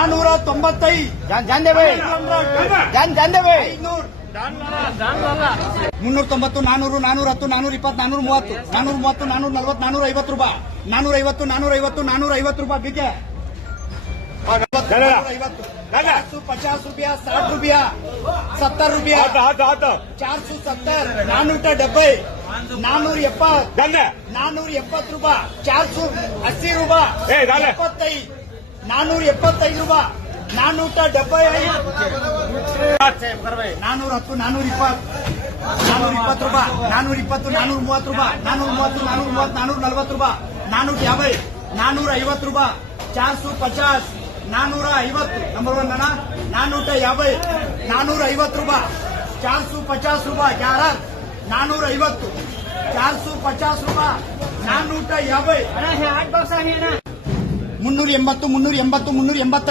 495 जान दे भाई, जान दे भाई। 390 400 410 420 430 440 450 ರೂಪಾಯಿ 450 450 ಬಿದ್ದೆ 450 ರೂಪಾಯಿ 60 ರೂಪಾಯಿ 70 ರೂಪಾಯಿ 470 470 470 470 ರೂಪಾಯಿ 480 ರೂಪಾಯಿ 475 ರೂಪಾಯಿ 475 410 420 420 ರೂಪಾಯಿ 420 430 ರೂಪಾಯಿ 430 440 ರೂಪಾಯಿ 450 450 ರೂಪಾಯಿ 450 450 ನಂಬರ್ 1 ಅಣ್ಣ 450 450 ರೂಪಾಯಿ 450 ರೂಪಾಯಿ 450 450 ರೂಪಾಯಿ 450 380 380 385